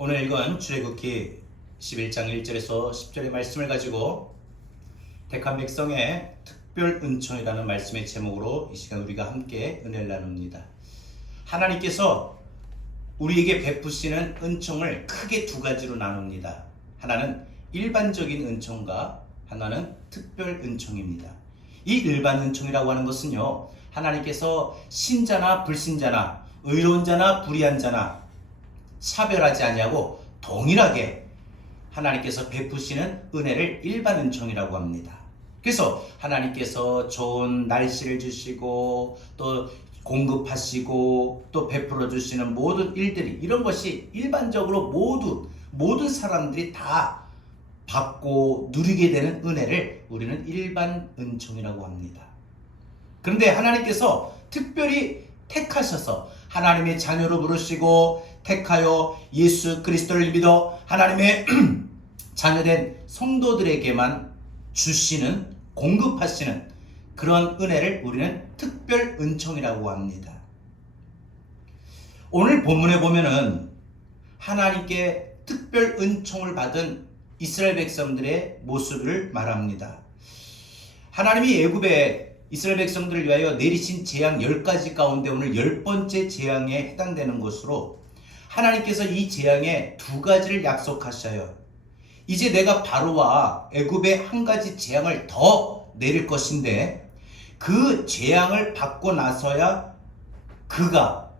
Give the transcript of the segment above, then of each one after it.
오늘 읽은 출애굽기 11장 1절에서 10절의 말씀을 가지고 택한 백성의 특별 은총이라는 말씀의 제목으로 이 시간 우리가 함께 은혜를 나눕니다. 하나님께서 우리에게 베푸시는 은총을 크게 두 가지로 나눕니다. 하나는 일반적인 은총과 하나는 특별 은총입니다. 이 일반 은총이라고 하는 것은요, 하나님께서 신자나 불신자나 의로운 자나 불의한 자나 차별하지 아니하고 동일하게 하나님께서 베푸시는 은혜를 일반 은총이라고 합니다. 그래서 하나님께서 좋은 날씨를 주시고 또 공급하시고 또 베풀어 주시는 모든 일들이, 이런 것이 일반적으로 모든 사람들이 다 받고 누리게 되는 은혜를 우리는 일반 은총이라고 합니다. 그런데 하나님께서 특별히 택하셔서 하나님의 자녀로 부르시고 택하여 예수 그리스도를 믿어 하나님의 자녀된 성도들에게만 주시는, 공급하시는 그런 은혜를 우리는 특별 은총이라고 합니다. 오늘 본문에 보면은 하나님께 특별 은총을 받은 이스라엘 백성들의 모습을 말합니다. 하나님이 애굽에 이스라엘 백성들을 위하여 내리신 재앙 10가지 가운데 오늘 10번째 재앙에 해당되는 것으로 하나님께서 이 재앙의 두 가지를 약속하셔요. 이제 내가 바로와 애굽에 한 가지 재앙을 더 내릴 것인데 그 재앙을 받고 나서야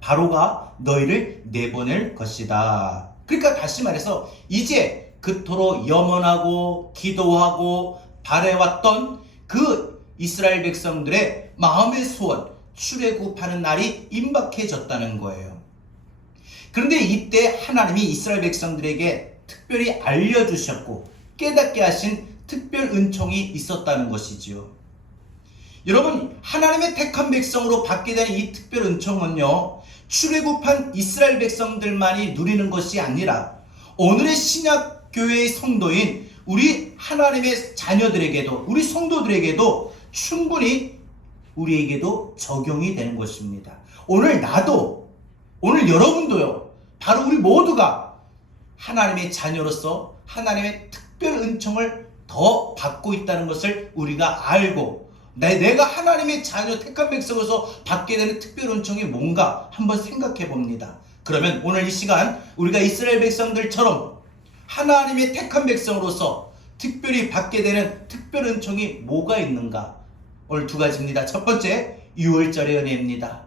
바로가 너희를 내보낼 것이다. 그러니까 다시 말해서 이제 그토록 염원하고 기도하고 바래왔던 그 이스라엘 백성들의 마음의 소원, 출애굽하는 날이 임박해졌다는 거예요. 그런데 이때 하나님이 이스라엘 백성들에게 특별히 알려주셨고 깨닫게 하신 특별 은총이 있었다는 것이지요. 여러분, 하나님의 택한 백성으로 받게 된 이 특별 은총은요, 출애굽한 이스라엘 백성들만이 누리는 것이 아니라 오늘의 신약 교회의 성도인 우리 하나님의 자녀들에게도, 우리 성도들에게도 충분히 우리에게도 적용이 되는 것입니다. 오늘 나도, 오늘 여러분도요, 바로 우리 모두가 하나님의 자녀로서 하나님의 특별 은총을 더 받고 있다는 것을 우리가 알고 내가 하나님의 자녀 택한 백성으로서 받게 되는 특별 은총이 뭔가 한번 생각해 봅니다. 그러면 오늘 이 시간 우리가 이스라엘 백성들처럼 하나님의 택한 백성으로서 특별히 받게 되는 특별 은총이 뭐가 있는가? 오늘 두 가지입니다. 첫 번째, 유월절의 은혜입니다.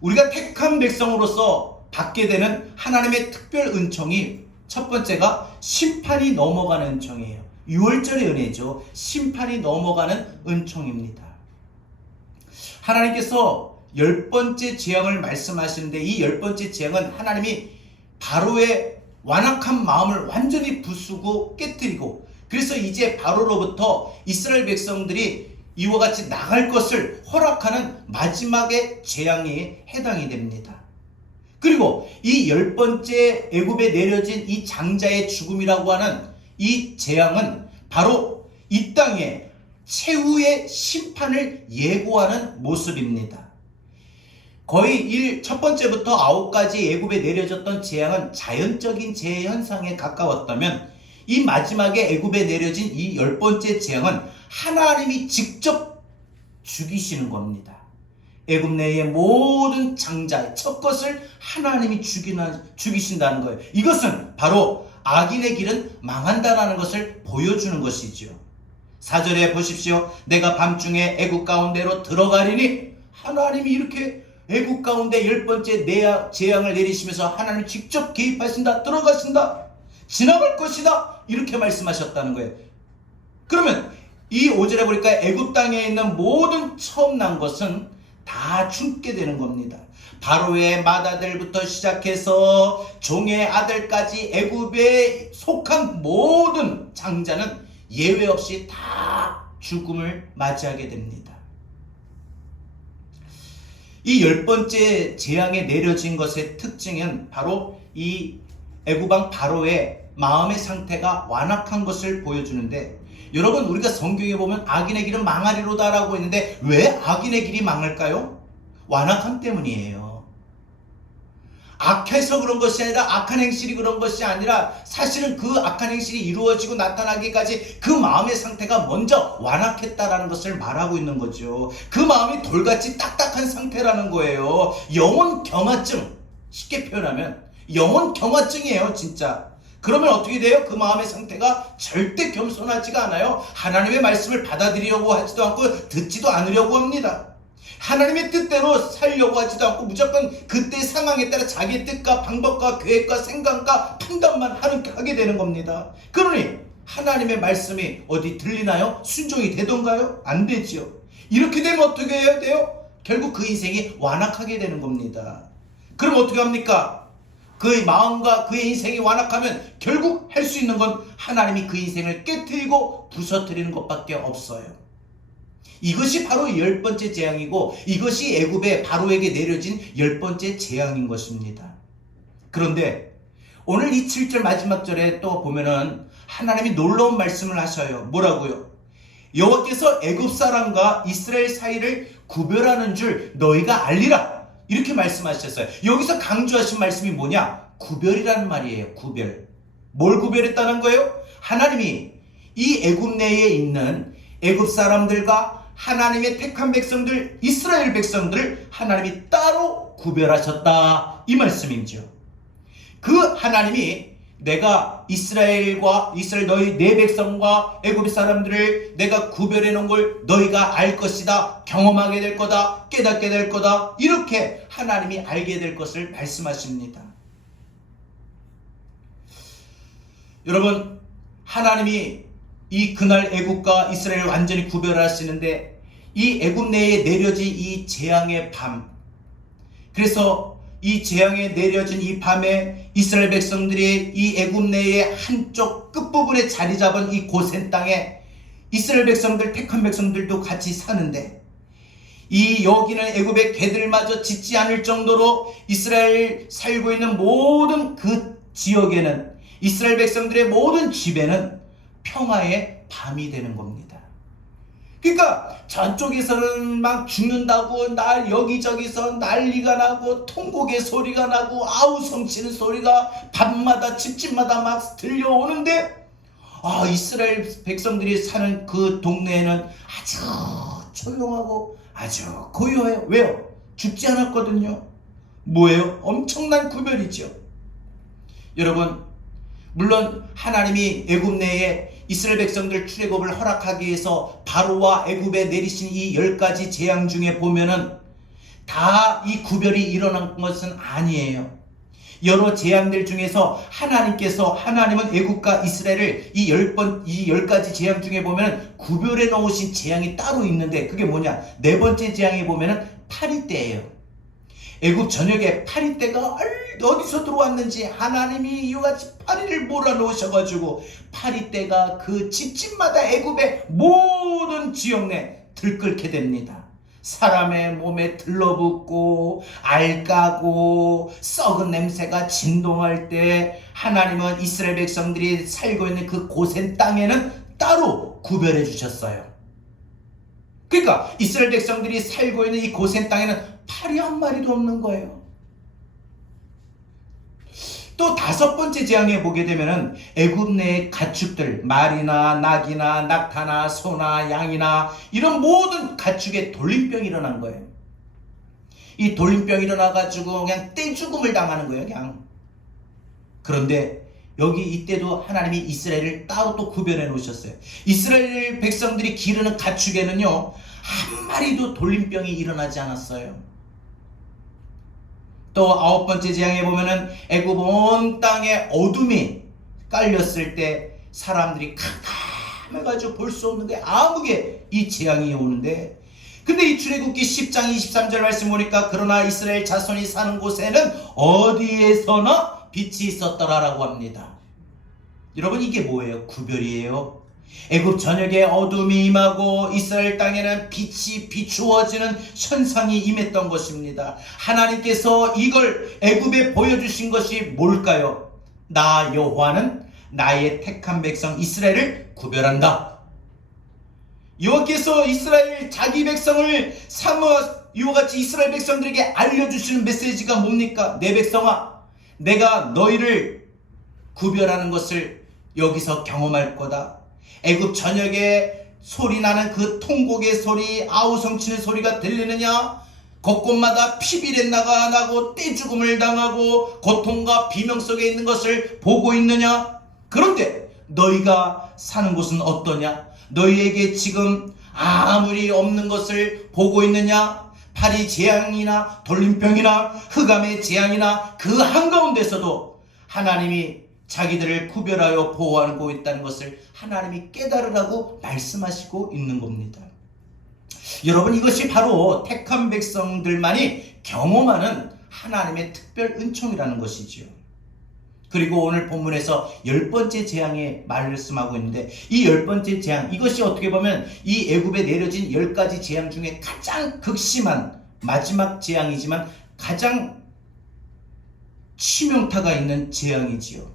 우리가 택한 백성으로서 받게 되는 하나님의 특별 은총이 첫 번째가 심판이 넘어가는 은총이에요. 유월절의 은혜죠. 심판이 넘어가는 은총입니다. 하나님께서 10번째 재앙을 말씀하시는데 이 10번째 재앙은 하나님이 바로의 완악한 마음을 완전히 부수고 깨뜨리고, 그래서 이제 바로로부터 이스라엘 백성들이 이와 같이 나갈 것을 허락하는 마지막의 재앙에 해당이 됩니다. 그리고 이 10번째 애굽에 내려진 이 장자의 죽음이라고 하는 이 재앙은 바로 이 땅에 최후의 심판을 예고하는 모습입니다. 거의 첫 번째부터 9가지 애굽에 내려졌던 재앙은 자연적인 재해 현상에 가까웠다면 이 마지막에 애굽에 내려진 이 10번째 재앙은 하나님이 직접 죽이시는 겁니다. 애굽 내의 모든 장자의 첫 것을 하나님이 죽이신다는 거예요. 이것은 바로 악인의 길은 망한다라는 것을 보여주는 것이죠. 4절에 보십시오. 내가 밤중에 애굽 가운데로 들어가리니, 하나님이 이렇게 애굽 가운데 10번째 재앙을 내리시면서 하나님이 직접 개입하신다, 들어가신다, 지나갈 것이다, 이렇게 말씀하셨다는 거예요. 그러면 이 5절에 보니까 애굽 땅에 있는 모든 처음 난 것은 다 죽게 되는 겁니다. 바로의 맏아들부터 시작해서 종의 아들까지 애굽에 속한 모든 장자는 예외 없이 다 죽음을 맞이하게 됩니다. 이 10번째 재앙에 내려진 것의 특징은 바로 이 애굽왕 바로의 마음의 상태가 완악한 것을 보여주는데, 여러분, 우리가 성경에 보면 악인의 길은 망하리로다 라고 했는데 왜 악인의 길이 망할까요? 완악함 때문이에요. 악해서 그런 것이 아니라 악한 행실이 그런 것이 아니라 사실은 그 악한 행실이 이루어지고 나타나기까지 그 마음의 상태가 먼저 완악했다라는 것을 말하고 있는 거죠. 그 마음이 돌같이 딱딱한 상태라는 거예요. 영혼 경화증, 쉽게 표현하면 영혼 경화증이에요, 진짜. 그러면 어떻게 돼요? 그 마음의 상태가 절대 겸손하지가 않아요. 하나님의 말씀을 받아들이려고 하지도 않고 듣지도 않으려고 합니다. 하나님의 뜻대로 살려고 하지도 않고 무조건 그때 상황에 따라 자기의 뜻과 방법과 계획과 생각과 판단만 하게 되는 겁니다. 그러니 하나님의 말씀이 어디 들리나요? 순종이 되던가요? 안 되지요. 이렇게 되면 어떻게 해야 돼요? 결국 그 인생이 완악하게 되는 겁니다. 그럼 어떻게 합니까? 그의 마음과 그의 인생이 완악하면 결국 할 수 있는 건 하나님이 그 인생을 깨트리고 부서뜨리는 것밖에 없어요. 이것이 바로 10번째 재앙이고 이것이 애굽의 바로에게 내려진 10번째 재앙인 것입니다. 그런데 오늘 이 7절 마지막 절에 또 보면은 하나님이 놀라운 말씀을 하셔요. 뭐라고요? 여호와께서 애굽 사람과 이스라엘 사이를 구별하는 줄 너희가 알리라. 이렇게 말씀하셨어요. 여기서 강조하신 말씀이 뭐냐? 구별이라는 말이에요. 구별. 뭘 구별했다는 거예요? 하나님이 이 애굽 내에 있는 애굽 사람들과 하나님의 택한 백성들, 이스라엘 백성들을 하나님이 따로 구별하셨다, 이 말씀이죠. 그 하나님이 내가 이스라엘 너희 내 백성과 애굽 사람들을 내가 구별해 놓은 걸 너희가 알 것이다, 경험하게 될 거다, 깨닫게 될 거다, 이렇게 하나님이 알게 될 것을 말씀하십니다. 여러분, 하나님이 이 그날 애굽과 이스라엘을 완전히 구별하시는데 이 애굽 내에 내려진 이 재앙의 밤, 그래서 이 재앙에 내려진 이 밤에 이스라엘 백성들이 이 애굽 내의 한쪽 끝부분에 자리 잡은 이 고센 땅에 이스라엘 백성들, 택한 백성들도 같이 사는데 이 여기는 애굽의 개들마저 짖지 않을 정도로 이스라엘 살고 있는 모든 그 지역에는, 이스라엘 백성들의 모든 집에는 평화의 밤이 되는 겁니다. 그러니까 저쪽에서는 막 죽는다고 여기저기서 난리가 나고 통곡의 소리가 나고 아우성치는 소리가 밤마다 집집마다 막 들려오는데 이스라엘 백성들이 사는 그 동네에는 아주 조용하고 아주 고요해요. 왜요? 죽지 않았거든요. 뭐예요? 엄청난 구별이죠. 여러분, 물론 하나님이 애굽 내에 이스라엘 백성들 출애굽을 허락하기 위해서 바로와 애굽에 내리신 이 10가지 재앙 중에 보면은 다 이 구별이 일어난 것은 아니에요. 여러 재앙들 중에서 하나님은 애굽과 이스라엘을 이 10가지 재앙 중에 보면 구별해 놓으신 재앙이 따로 있는데 그게 뭐냐? 4번째 재앙에 보면은 파리 때예요. 애굽 전역에 파리 때가 어디서 들어왔는지 하나님이 이같이 파리를 몰아놓으셔가지고 파리 때가 그 집집마다 애굽의 모든 지역 내 들끓게 됩니다. 사람의 몸에 들러붙고 알까고 썩은 냄새가 진동할 때 하나님은 이스라엘 백성들이 살고 있는 그 고센 땅에는 따로 구별해 주셨어요. 그러니까 이스라엘 백성들이 살고 있는 이 고센 땅에는 파리 한 마리도 없는 거예요. 또 5번째 재앙에 보게 되면은 애굽 내의 가축들, 말이나 낙이나 낙타나 소나 양이나 이런 모든 가축에 돌림병이 일어난 거예요. 이 돌림병이 일어나가지고 그냥 떼죽음을 당하는 거예요, 그냥. 그런데 여기 이때도 하나님이 이스라엘을 따로 또 구별해 놓으셨어요. 이스라엘 백성들이 기르는 가축에는요, 한 마리도 돌림병이 일어나지 않았어요. 또 9번째 재앙에 보면은 애굽 온 땅에 어둠이 깔렸을 때 사람들이 캄캄해가지고 볼 수 없는 게 아무게 이 재앙이 오는데, 근데 이 출애굽기 10장 23절 말씀 보니까 그러나 이스라엘 자손이 사는 곳에는 어디에서나 빛이 있었더라라고 합니다. 여러분, 이게 뭐예요? 구별이에요. 애굽 전역에 어둠이 임하고 이스라엘 땅에는 빛이 비추어지는 현상이 임했던 것입니다. 하나님께서 이걸 애굽에 보여주신 것이 뭘까요? 나 여호와는 나의 택한 백성 이스라엘을 구별한다. 여호와께서 이스라엘 자기 백성을 이와 같이 이스라엘 백성들에게 알려주시는 메시지가 뭡니까? 내 백성아, 내가 너희를 구별하는 것을 여기서 경험할 거다. 애굽 전역에 소리 나는 그 통곡의 소리, 아우성치는 소리가 들리느냐? 곳곳마다 피비린내가 나고 떼죽음을 당하고 고통과 비명 속에 있는 것을 보고 있느냐? 그런데 너희가 사는 곳은 어떠냐? 너희에게 지금 아무리 없는 것을 보고 있느냐? 파리 재앙이나 돌림병이나 흑암의 재앙이나 그 한가운데서도 하나님이 자기들을 구별하여 보호하고 있다는 것을 하나님이 깨달으라고 말씀하시고 있는 겁니다. 여러분, 이것이 바로 택한 백성들만이 경험하는 하나님의 특별 은총이라는 것이지요. 그리고 오늘 본문에서 10번째 재앙에 말씀하고 있는데, 이 10번째 재앙, 이것이 어떻게 보면 이 애굽에 내려진 10가지 재앙 중에 가장 극심한 마지막 재앙이지만 가장 치명타가 있는 재앙이지요.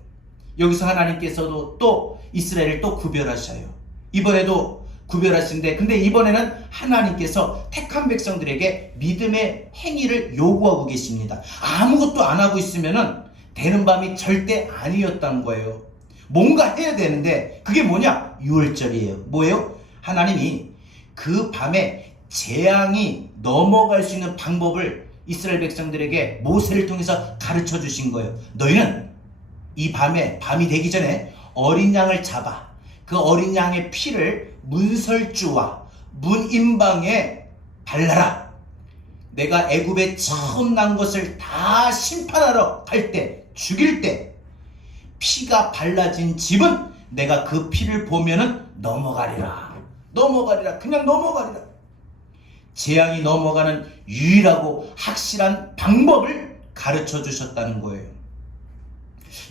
여기서 하나님께서도 또 이스라엘을 또 구별하셔요. 이번에도 구별하시는데, 근데 이번에는 하나님께서 택한 백성들에게 믿음의 행위를 요구하고 계십니다. 아무것도 안 하고 있으면은 되는 밤이 절대 아니었다는 거예요. 뭔가 해야 되는데 그게 뭐냐? 유월절이에요. 뭐예요? 하나님이 그 밤에 재앙이 넘어갈 수 있는 방법을 이스라엘 백성들에게 모세를 통해서 가르쳐 주신 거예요. 너희는 이 밤에, 밤이 되기 전에 어린 양을 잡아 그 어린 양의 피를 문설주와 문인방에 발라라. 내가 애굽에 처음 난 것을 다 심판하러 갈 때, 죽일 때 피가 발라진 집은 내가 그 피를 보면은 넘어가리라. 넘어가리라. 그냥 넘어가리라. 재앙이 넘어가는 유일하고 확실한 방법을 가르쳐 주셨다는 거예요.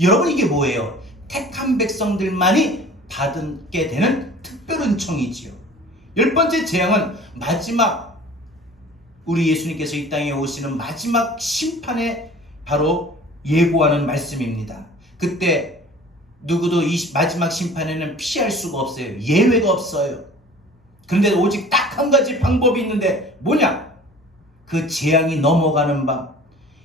여러분, 이게 뭐예요? 택한 백성들만이 받게 되는 특별 은총이지요. 10번째 재앙은 마지막, 우리 예수님께서 이 땅에 오시는 마지막 심판에 바로 예고하는 말씀입니다. 그때 누구도 이 마지막 심판에는 피할 수가 없어요. 예외가 없어요. 그런데 오직 딱 한 가지 방법이 있는데 뭐냐? 그 재앙이 넘어가는 밤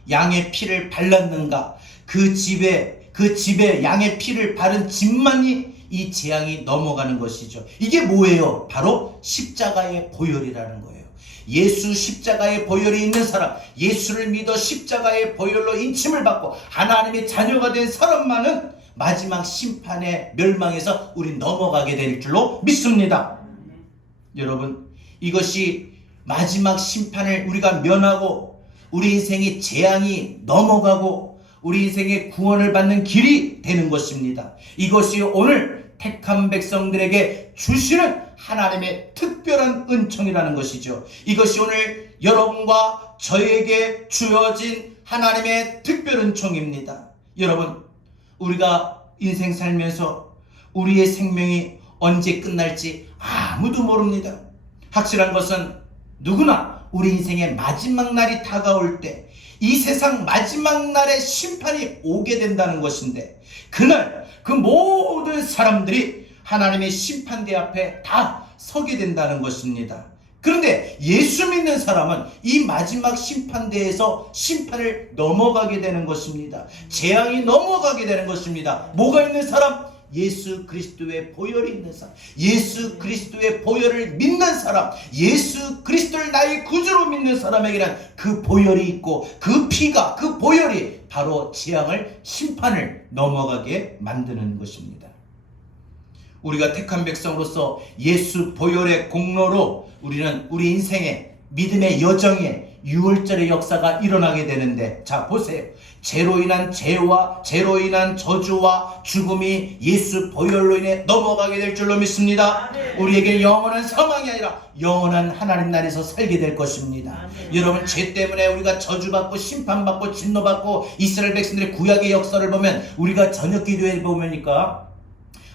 양의 피를 발랐는가? 그 집에 양의 피를 바른 집만이 이 재앙이 넘어가는 것이죠. 이게 뭐예요? 바로 십자가의 보혈이라는 거예요. 예수 십자가의 보혈이 있는 사람, 예수를 믿어 십자가의 보혈로 인침을 받고 하나님의 자녀가 된 사람만은 마지막 심판의 멸망에서 우리 넘어가게 될 줄로 믿습니다. 여러분, 이것이 마지막 심판을 우리가 면하고 우리 인생의 재앙이 넘어가고 우리 인생의 구원을 받는 길이 되는 것입니다. 이것이 오늘 택한 백성들에게 주시는 하나님의 특별한 은총이라는 것이죠. 이것이 오늘 여러분과 저에게 주어진 하나님의 특별 은총입니다. 여러분, 우리가 인생 살면서 우리의 생명이 언제 끝날지 아무도 모릅니다. 확실한 것은 누구나 우리 인생의 마지막 날이 다가올 때 이 세상 마지막 날의 심판이 오게 된다는 것인데, 그날 그 모든 사람들이 하나님의 심판대 앞에 다 서게 된다는 것입니다. 그런데 예수 믿는 사람은 이 마지막 심판대에서 심판을 넘어가게 되는 것입니다. 재앙이 넘어가게 되는 것입니다. 뭐가 있는 사람? 예수 그리스도의 보혈이 있는 사람, 예수 그리스도의 보혈을 믿는 사람, 예수 그리스도를 나의 구주로 믿는 사람에게는 그 보혈이 있고 그 피가, 그 보혈이 바로 재앙을, 심판을 넘어가게 만드는 것입니다. 우리가 택한 백성으로서 예수 보혈의 공로로 우리는 우리 인생의 믿음의 여정에 유월절의 역사가 일어나게 되는데, 자 보세요. 죄로 인한 죄와 죄로 인한 저주와 죽음이 예수 보혈로 인해 넘어가게 될 줄로 믿습니다. 우리에게 영원한 사망이 아니라 영원한 하나님 나라에서 살게 될 것입니다. 여러분, 죄 때문에 우리가 저주받고 심판받고 진노받고 이스라엘 백성들의 구약의 역사를 보면, 우리가 저녁 기도에 보면니까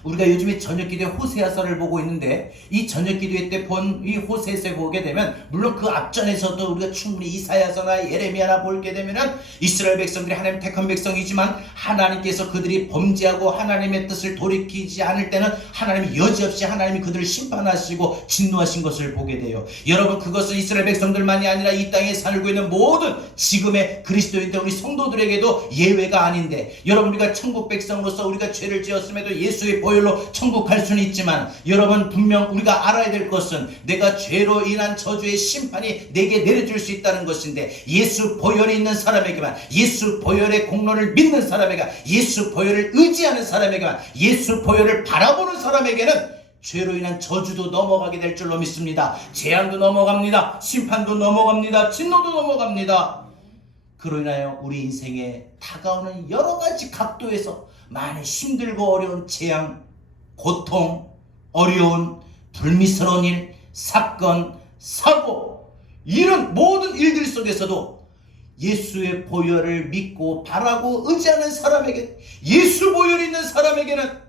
우리가 요즘에 저녁기도회 호세아서를 보고 있는데 이 저녁기도회 때 본 이 호세아서 보게 되면 물론 그 앞전에서도 우리가 충분히 이사야서나 예레미야나 보게 되면은 이스라엘 백성들이 하나님 택한 백성이지만 하나님께서 그들이 범죄하고 하나님의 뜻을 돌이키지 않을 때는 하나님이 여지없이 하나님이 그들을 심판하시고 진노하신 것을 보게 돼요. 여러분, 그것은 이스라엘 백성들만이 아니라 이 땅에 살고 있는 모든 지금의 그리스도인들 우리 성도들에게도 예외가 아닌데, 여러분, 우리가 천국 백성으로서 우리가 죄를 지었음에도 예수의 보혈로 천국 갈 수는 있지만 여러분, 분명 우리가 알아야 될 것은 내가 죄로 인한 저주의 심판이 내게 내려질 수 있다는 것인데, 예수 보혈이 있는 사람에게만, 예수 보혈의 공로를 믿는 사람에게만, 예수 보혈을 의지하는 사람에게만, 예수 보혈을 바라보는 사람에게는 죄로 인한 저주도 넘어가게 될 줄로 믿습니다. 재앙도 넘어갑니다. 심판도 넘어갑니다. 진노도 넘어갑니다. 그로 인하여 우리 인생에 다가오는 여러 가지 각도에서 많이 힘들고 어려운 재앙, 고통, 어려운, 불미스러운 일, 사건, 사고, 이런 모든 일들 속에서도 예수의 보혈을 믿고 바라고 의지하는 사람에게, 예수 보혈이 있는 사람에게는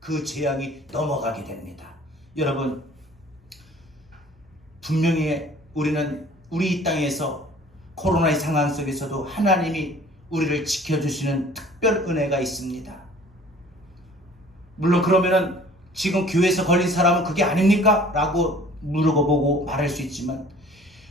그 재앙이 넘어가게 됩니다. 여러분, 분명히 우리는 우리 이 땅에서 코로나의 상황 속에서도 하나님이 우리를 지켜주시는 특별 은혜가 있습니다. 물론 그러면은 지금 교회에서 걸린 사람은 그게 아닙니까? 라고 물어보고 말할 수 있지만,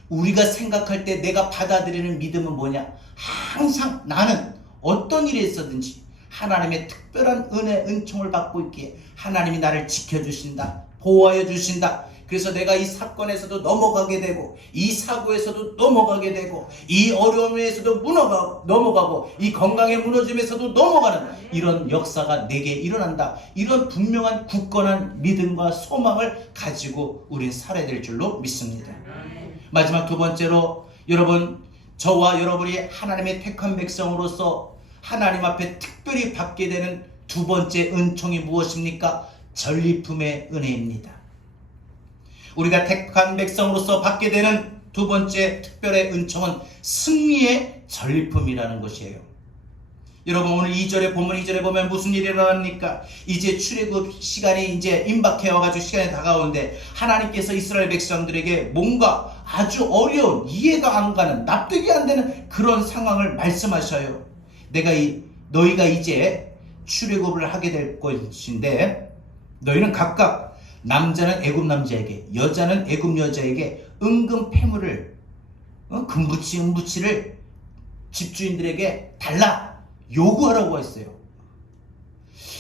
우리가 생각할 때 내가 받아들이는 믿음은 뭐냐? 항상 나는 어떤 일에 있었든지 하나님의 특별한 은혜, 은총을 받고 있기에 하나님이 나를 지켜주신다, 보호하여 주신다. 그래서 내가 이 사건에서도 넘어가게 되고, 이 사고에서도 넘어가게 되고, 이 어려움에서도 넘어가고, 이 건강의 무너짐에서도 넘어가는 이런 역사가 내게 일어난다. 이런 분명한 굳건한 믿음과 소망을 가지고 우린 살아야 될 줄로 믿습니다. 마지막 두 번째로, 여러분, 저와 여러분이 하나님의 택한 백성으로서 하나님 앞에 특별히 받게 되는 두 번째 은총이 무엇입니까? 전리품의 은혜입니다. 우리가 택한 백성으로서 받게 되는 두 번째 특별의 은총은 승리의 전리품이라는 것이에요. 여러분, 오늘 2절에 본문 2절에 보면 무슨 일이 일어납니까? 이제 출애굽 시간이 이제 임박해 와가지고 시간이 다가오는데 하나님께서 이스라엘 백성들에게 뭔가 아주 어려운, 이해가 안 가는, 납득이 안 되는 그런 상황을 말씀하셔요. 너희가 이제 출애굽을 하게 될 것인데, 너희는 각각 남자는 애굽 남자에게, 여자는 애굽 여자에게 은금 패물을, 금부치, 은부치를 집주인들에게 달라, 요구하라고 했어요.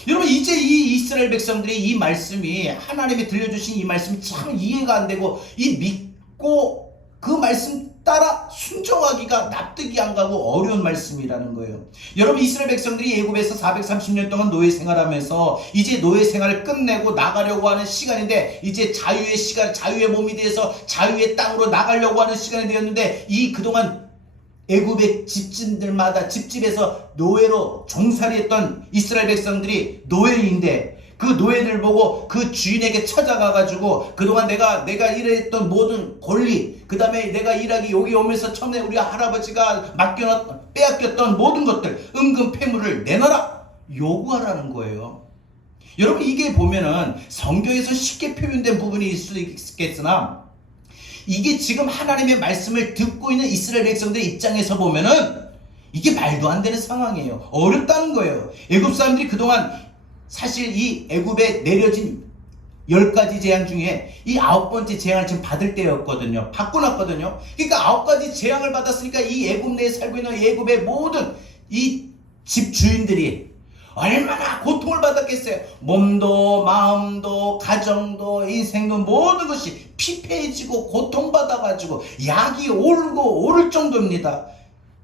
여러분, 이제 이 이스라엘 백성들이 이 말씀이, 하나님이 들려주신 이 말씀이 참 이해가 안 되고, 이 믿고 그 말씀 따라 순종하기가 납득이 안 가고 어려운 말씀이라는 거예요. 여러분, 이스라엘 백성들이 애굽에서 430년 동안 노예 생활하면서 이제 노예 생활을 끝내고 나가려고 하는 시간인데, 이제 자유의 시간, 자유의 몸이 돼서 자유의 땅으로 나가려고 하는 시간이 되었는데, 이 그동안 애굽의 집집들마다 집집에서 노예로 종살이했던 이스라엘 백성들이 노예인데, 그 노예들 보고 그 주인에게 찾아가가지고 그동안 내가 일했던 모든 권리, 그 다음에 내가 일하기 여기 오면서 처음에 우리 할아버지가 빼앗겼던 모든 것들, 은금 패물을 내놔라, 요구하라는 거예요. 여러분, 이게 보면은 성경에서 쉽게 표현된 부분이 있을 수 있겠으나, 이게 지금 하나님의 말씀을 듣고 있는 이스라엘 백성들의 입장에서 보면은 이게 말도 안 되는 상황이에요. 어렵다는 거예요. 애굽 사람들이 그동안 사실 이 애굽에 내려진 10가지 재앙 중에 이 9번째 재앙을 지금 받을 때였거든요. 받고 났거든요. 그러니까 9가지 재앙을 받았으니까 이 애굽 내에 살고 있는 애굽의 모든 이 집주인들이 얼마나 고통을 받았겠어요. 몸도 마음도 가정도 인생도 모든 것이 피폐해지고 고통받아가지고 약이 오르고 오를 정도입니다.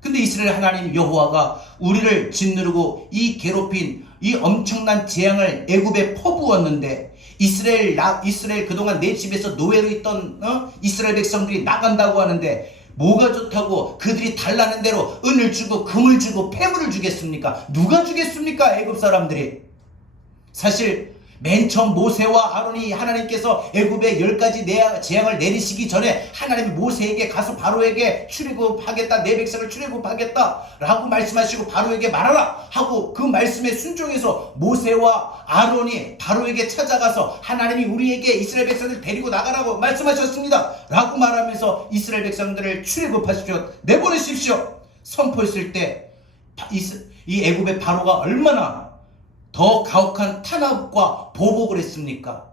근데 이스라엘 하나님 여호와가 우리를 짓누르고 이 괴롭힌 이 엄청난 재앙을 애굽에 퍼부었는데, 이스라엘 그동안 내 집에서 노예로 있던 이스라엘 백성들이 나간다고 하는데, 뭐가 좋다고 그들이 달라는 대로 은을 주고 금을 주고 패물을 주겠습니까? 누가 주겠습니까? 애굽 사람들이. 사실 맨 처음 모세와 아론이 하나님께서 애굽에 10가지 재앙을 내리시기 전에 하나님이 모세에게 가서 바로에게 출애굽하겠다, 내 백성을 출애굽하겠다 라고 말씀하시고 바로에게 말하라 하고 그 말씀에 순종해서 모세와 아론이 바로에게 찾아가서 하나님이 우리에게 이스라엘 백성들 데리고 나가라고 말씀하셨습니다 라고 말하면서 이스라엘 백성들을 출애굽하십시오, 내보내십시오 선포했을 때 이 애굽의 바로가 얼마나 더 가혹한 탄압과 보복을 했습니까?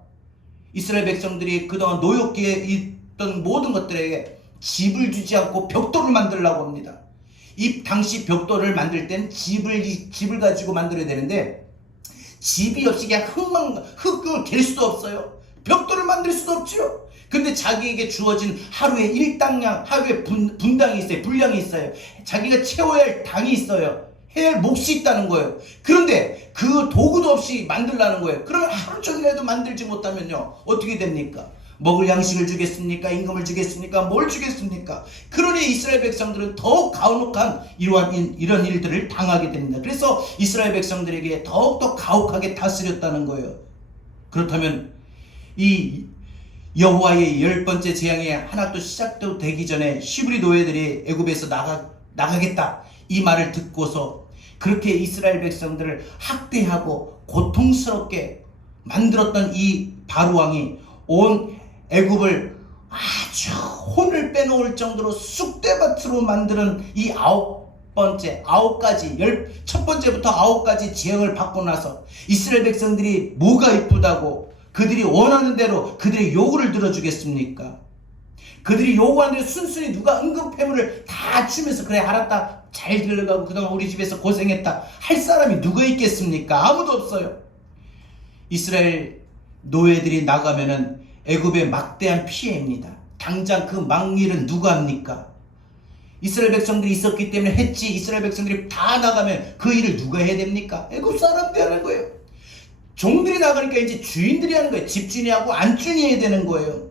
이스라엘 백성들이 그동안 노역기에 있던 모든 것들에게 집을 주지 않고 벽돌을 만들려고 합니다. 이 당시 벽돌을 만들 땐 집을 가지고 만들어야 되는데 집이 없이 그냥 흙을 갤 수도 없어요. 벽돌을 만들 수도 없죠. 근데 자기에게 주어진 하루의 일당량, 하루의 분당이 있어요. 분량이 있어요. 자기가 채워야 할 당이 있어요. 해야 할 몫이 있다는 거예요. 그런데 그 도구도 없이 만들라는 거예요. 그러면 하루 종일 해도 만들지 못하면요 어떻게 됩니까? 먹을 양식을 주겠습니까? 임금을 주겠습니까? 뭘 주겠습니까? 그러니 이스라엘 백성들은 더욱 가혹한 이런 일들을 당하게 됩니다. 그래서 이스라엘 백성들에게 더욱더 가혹하게 다스렸다는 거예요. 그렇다면 이 여호와의 10번째 재앙이 하나도 시작도 되기 전에 히브리 노예들이 애굽에서 나가겠다 이 말을 듣고서 그렇게 이스라엘 백성들을 학대하고 고통스럽게 만들었던 이 바로 왕이 온 애굽을 아주 혼을 빼놓을 정도로 쑥대밭으로 만드는 이 첫 번째부터 9가지 재앙을 받고 나서 이스라엘 백성들이 뭐가 이쁘다고 그들이 원하는 대로 그들의 요구를 들어주겠습니까? 그들이 요구하는 대로 순순히 누가 은근패물을 다 주면서 그래 알았다 잘 들어가고 그동안 우리 집에서 고생했다 할 사람이 누가 있겠습니까? 아무도 없어요. 이스라엘 노예들이 나가면은 애굽의 막대한 피해입니다. 당장 그 막일은 누가 합니까? 이스라엘 백성들이 있었기 때문에 했지. 이스라엘 백성들이 다 나가면 그 일을 누가 해야 됩니까? 애굽 사람들이 하는 거예요. 종들이 나가니까 이제 주인들이 하는 거예요. 집주인이 하고 안주인이 해야 되는 거예요.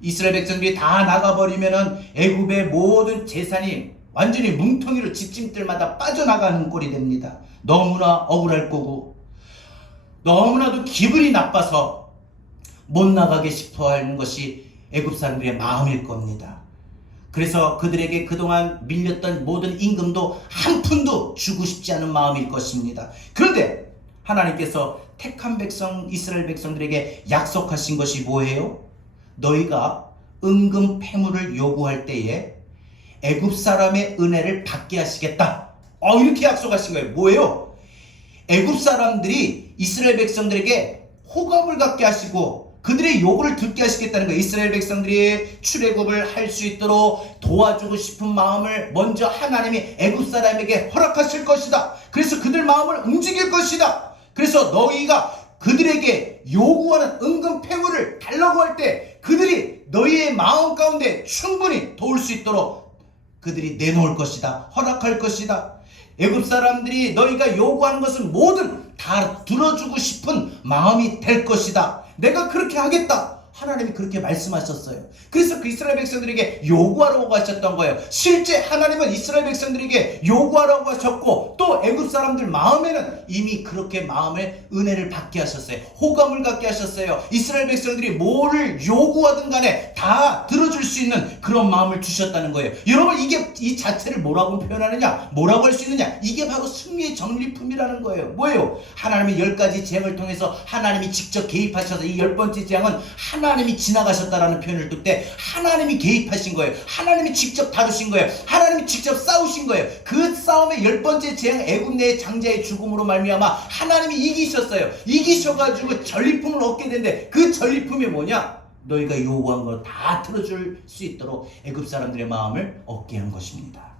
이스라엘 백성들이 다 나가버리면은 애굽의 모든 재산이 완전히 뭉텅이로 집집들마다 빠져나가는 꼴이 됩니다. 너무나 억울할 거고 너무나도 기분이 나빠서 못 나가게 싶어하는 것이 애굽 사람들의 마음일 겁니다. 그래서 그들에게 그동안 밀렸던 모든 임금도 한 푼도 주고 싶지 않은 마음일 것입니다. 그런데 하나님께서 택한 백성 이스라엘 백성들에게 약속하신 것이 뭐예요? 너희가 은금 패물을 요구할 때에 애굽 사람의 은혜를 받게 하시겠다. 이렇게 약속하신 거예요. 뭐예요? 애굽 사람들이 이스라엘 백성들에게 호감을 갖게 하시고 그들의 요구를 듣게 하시겠다는 거예요. 이스라엘 백성들이 출애굽을 할 수 있도록 도와주고 싶은 마음을 먼저 하나님이 애굽 사람에게 허락하실 것이다. 그래서 그들 마음을 움직일 것이다. 그래서 너희가 그들에게 요구하는 은금 패물을 달라고 할 때 그들이 너희의 마음 가운데 충분히 도울 수 있도록 그들이 내놓을 것이다. 허락할 것이다. 애굽 사람들이 너희가 요구하는 것은 뭐든 다 들어주고 싶은 마음이 될 것이다. 내가 그렇게 하겠다. 하나님이 그렇게 말씀하셨어요. 그래서 그 이스라엘 백성들에게 요구하라고 하셨던 거예요. 실제 하나님은 이스라엘 백성들에게 요구하라고 하셨고 또 애굽 사람들 마음에는 이미 그렇게 마음에 은혜를 받게 하셨어요. 호감을 갖게 하셨어요. 이스라엘 백성들이 뭐를 요구하든 간에 다 들어줄 수 있는 그런 마음을 주셨다는 거예요. 여러분 이 자체를 뭐라고 표현하느냐? 뭐라고 할 수 있느냐? 이게 바로 승리의 전리품이라는 거예요. 뭐예요? 하나님의 10가지 재앙을 통해서 하나님이 직접 개입하셔서 이 10번째 재앙은 하나님이 지나가셨다라는 표현을 둘 때 하나님이 개입하신 거예요. 하나님이 직접 다루신 거예요. 하나님이 직접 싸우신 거예요. 그 싸움의 10번째 재앙 애굽 내의 장자의 죽음으로 말미암아 하나님이 이기셨어요. 이기셔가지고 전리품을 얻게 된데 그 전리품이 뭐냐? 너희가 요구한 걸 다 틀어줄 수 있도록 애굽 사람들의 마음을 얻게 한 것입니다.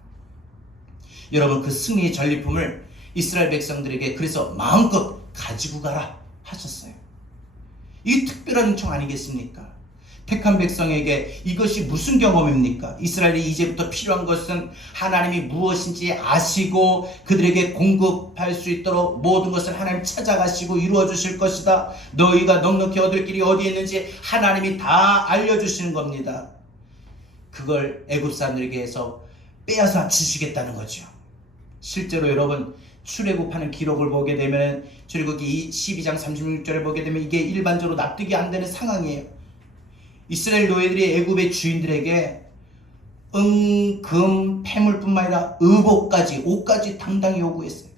여러분 그 승리의 전리품을 이스라엘 백성들에게 그래서 마음껏 가지고 가라 하셨어요. 이 특별한 은총 아니겠습니까? 택한 백성에게 이것이 무슨 경험입니까? 이스라엘이 이제부터 필요한 것은 하나님이 무엇인지 아시고 그들에게 공급할 수 있도록 모든 것을 하나님 찾아가시고 이루어 주실 것이다. 너희가 넉넉히 얻을 길이 어디에 있는지 하나님이 다 알려주시는 겁니다. 그걸 애굽 사람들에게 해서 빼앗아 주시겠다는 거죠. 실제로 여러분 출애굽하는 기록을 보게 되면 출애굽기 12장 36절을 보게 되면 이게 일반적으로 납득이 안 되는 상황이에요. 이스라엘 노예들이 애굽의 주인들에게 금, 폐물뿐만 아니라 의복까지, 옷까지 당당히 요구했어요.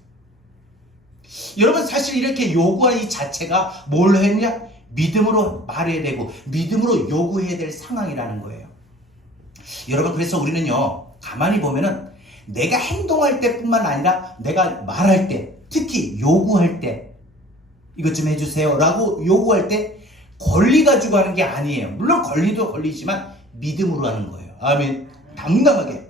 여러분, 사실 이렇게 요구한 이 자체가 뭘 했냐? 믿음으로 말해야 되고 믿음으로 요구해야 될 상황이라는 거예요. 여러분, 그래서 우리는요, 가만히 보면은 내가 행동할 때뿐만 아니라 내가 말할 때, 특히 요구할 때 이것 좀 해주세요 라고 요구할 때 권리 가지고 하는 게 아니에요. 물론 권리도 권리지만 믿음으로 하는 거예요. 아멘. 당당하게.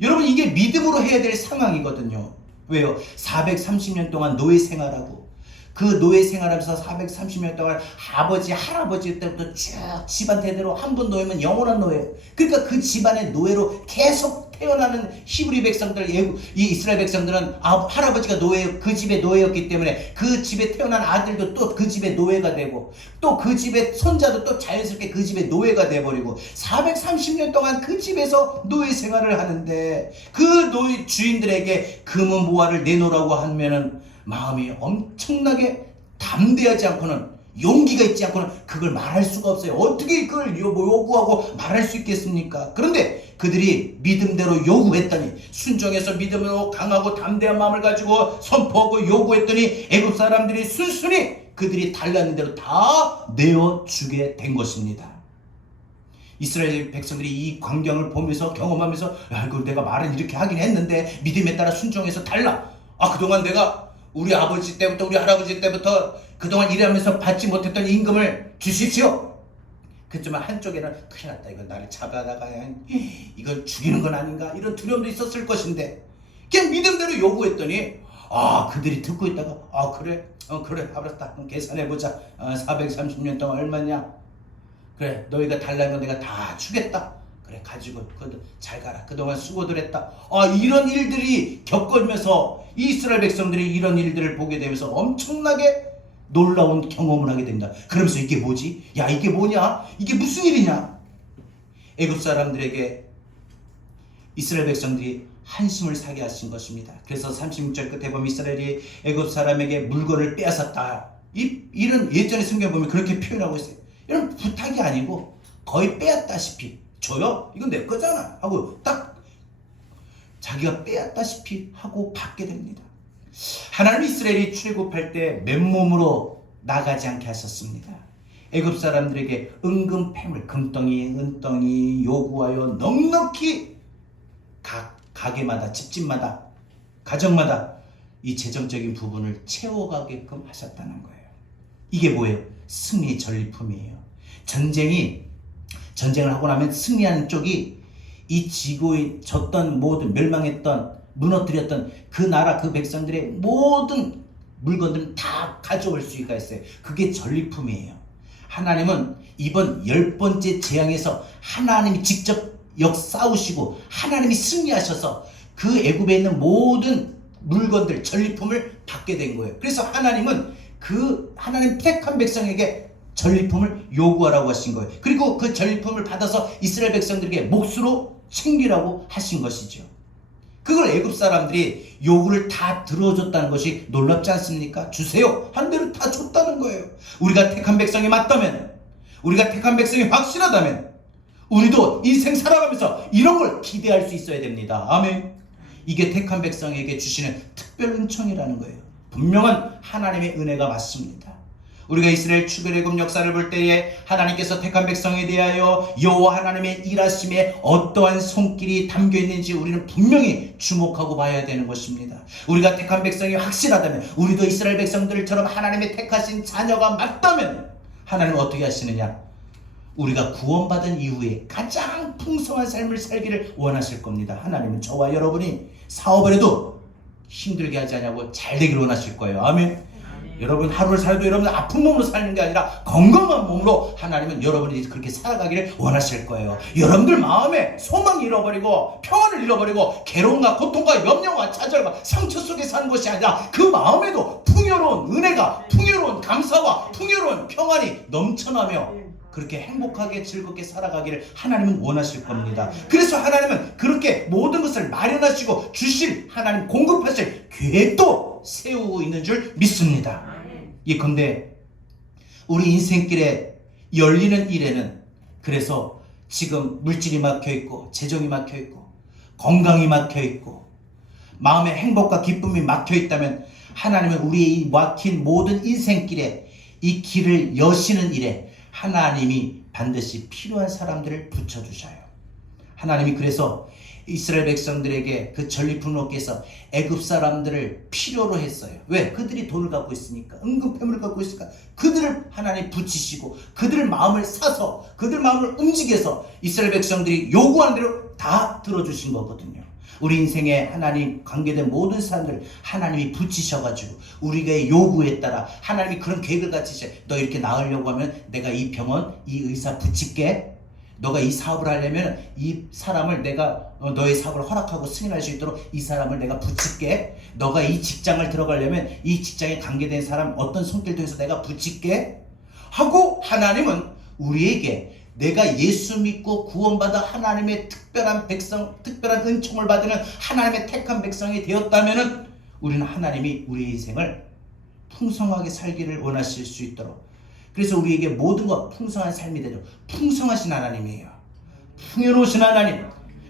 여러분, 이게 믿음으로 해야 될 상황이거든요. 왜요? 430년 동안 노예 생활하고 그 노예 생활하면서 430년 동안 아버지, 할아버지 때부터 쭉 집안 대대로 한 번 노예면 영원한 노예예요. 그러니까 그 집안의 노예로 계속 태어나는 히브리 백성들, 이 이스라엘 백성들은 할아버지가 노예, 그 집의 노예였기 때문에 그 집에 태어난 아들도 또 그 집의 노예가 되고 또 그 집의 손자도 또 자연스럽게 그 집의 노예가 돼버리고 430년 동안 그 집에서 노예 생활을 하는데 그 노예 주인들에게 금은 보화를 내놓으라고 하면은 마음이 엄청나게 담대하지 않고는, 용기가 있지 않고는 그걸 말할 수가 없어요. 어떻게 그걸 요구하고 말할 수 있겠습니까? 그런데 그들이 믿음대로 요구했더니, 순종해서 믿음으로 강하고 담대한 마음을 가지고 선포하고 요구했더니 애굽 사람들이 순순히 그들이 달라는 대로 다 내어주게 된 것입니다. 이스라엘 백성들이 이 광경을 보면서, 경험하면서, 야, 이거 내가 말은 이렇게 하긴 했는데 믿음에 따라 순종해서 달라. 그동안 내가 우리 아버지 때부터, 우리 할아버지 때부터 그동안 일하면서 받지 못했던 임금을 주십시오. 그렇지만 한쪽에는 큰일 났다, 이거 나를 잡아다가 이걸 죽이는 건 아닌가, 이런 두려움도 있었을 것인데 그냥 믿음대로 요구했더니 그들이 듣고 있다가 그래 알았다, 그럼 계산해보자. 430년 동안 얼마냐, 그래 너희가 달라는 건 내가 다 주겠다, 그래 가지고 잘 가라, 그동안 수고들 했다. 이런 일들이 겪으면서 이스라엘 백성들이 이런 일들을 보게 되면서 엄청나게 놀라운 경험을 하게 됩니다. 그러면서 이게 뭐지? 야, 이게 뭐냐? 이게 무슨 일이냐? 애굽 사람들에게 이스라엘 백성들이 한심을 사게 하신 것입니다. 그래서 36절 끝에 보면 이스라엘이 애굽 사람에게 물건을 빼앗았다. 이런 예전의 성경 보면 그렇게 표현하고 있어요. 이런 부탁이 아니고 거의 빼앗다시피, 줘요? 이건 내 거잖아 하고 딱 자기가 빼앗다시피 하고 받게 됩니다. 하나님 이스라엘이 출애굽할 때 맨몸으로 나가지 않게 하셨습니다. 애굽 사람들에게 은금 폐물, 금덩이, 은덩이 요구하여 넉넉히 각 가게마다, 집집마다, 가정마다 이 재정적인 부분을 채워가게끔 하셨다는 거예요. 이게 뭐예요? 승리의 전리품이에요. 전쟁을 하고 나면 승리하는 쪽이 이 지구에 졌던, 모든 멸망했던, 무너뜨렸던 그 나라, 그 백성들의 모든 물건들은 다 가져올 수가 있어요. 그게 전리품이에요. 하나님은 이번 10번째 재앙에서 하나님이 직접 싸우시고 하나님이 승리하셔서 그 애굽에 있는 모든 물건들, 전리품을 받게 된 거예요. 그래서 하나님은 하나님 택한 백성에게 전리품을 요구하라고 하신 거예요. 그리고 그 전리품을 받아서 이스라엘 백성들에게 몫으로 챙기라고 하신 것이죠. 그걸 애굽 사람들이 요구를 다 들어줬다는 것이 놀랍지 않습니까? 주세요 한 대로 다 줬다는 거예요. 우리가 택한 백성이 맞다면, 우리가 택한 백성이 확실하다면 우리도 인생 살아가면서 이런 걸 기대할 수 있어야 됩니다. 아멘. 이게 택한 백성에게 주시는 특별 은총이라는 거예요. 분명한 하나님의 은혜가 맞습니다. 우리가 이스라엘 출애굽 역사를 볼 때에 하나님께서 택한 백성에 대하여 여호와 하나님의 일하심에 어떠한 손길이 담겨 있는지 우리는 분명히 주목하고 봐야 되는 것입니다. 우리가 택한 백성이 확실하다면, 우리도 이스라엘 백성들처럼 하나님의 택하신 자녀가 맞다면 하나님은 어떻게 하시느냐? 우리가 구원받은 이후에 가장 풍성한 삶을 살기를 원하실 겁니다. 하나님은 저와 여러분이 사업을 해도 힘들게 하지 않냐고 잘 되기를 원하실 거예요. 아멘. 여러분 하루를 살도 여러분 아픈 몸으로 사는 게 아니라 건강한 몸으로 하나님은 여러분이 그렇게 살아가기를 원하실 거예요. 여러분들 마음에 소망을 잃어버리고 평안을 잃어버리고 괴로움과 고통과 염려와 좌절과 상처 속에 사는 것이 아니라 그 마음에도 풍요로운 은혜가, 풍요로운 감사와 풍요로운 평안이 넘쳐나며 그렇게 행복하게 즐겁게 살아가기를 하나님은 원하실 겁니다. 그래서 하나님은 그렇게 모든 것을 마련하시고 주실, 하나님 공급하실 계획도 세우고 있는 줄 믿습니다. 예컨대 우리 인생길에 열리는 일에는, 그래서 지금 물질이 막혀있고 재정이 막혀있고 건강이 막혀있고 마음의 행복과 기쁨이 막혀있다면 하나님은 우리의 이 막힌 모든 인생길에 이 길을 여시는 일에 하나님이 반드시 필요한 사람들을 붙여주셔요. 하나님이 그래서 이스라엘 백성들에게 그 전리품을 얻기 위해서 애굽 사람들을 필요로 했어요. 왜? 그들이 돈을 갖고 있으니까, 은근패물을 갖고 있으니까 그들을 하나님 붙이시고 그들을 마음을 사서 그들 마음을 움직여서 이스라엘 백성들이 요구한 대로 다 들어주신 거거든요. 우리 인생에 하나님 관계된 모든 사람들 하나님이 붙이셔가지고 우리가 요구에 따라 하나님이 그런 계획을 갖추셔. 너 이렇게 나으려고 하면 내가 이 병원 이 의사 붙일게. 너가 이 사업을 하려면 이 사람을 내가 너의 사업을 허락하고 승인할 수 있도록 이 사람을 내가 붙일게. 너가 이 직장을 들어가려면 이 직장에 관계된 사람 어떤 손길 통해서 내가 붙일게 하고, 하나님은 우리에게 내가 예수 믿고 구원받아 하나님의 특별한 백성, 특별한 은총을 받는 하나님의 택한 백성이 되었다면 우리는 하나님이 우리의 인생을 풍성하게 살기를 원하실 수 있도록, 그래서 우리에게 모든 것 풍성한 삶이 되죠. 풍성하신 하나님이에요. 풍요로우신 하나님.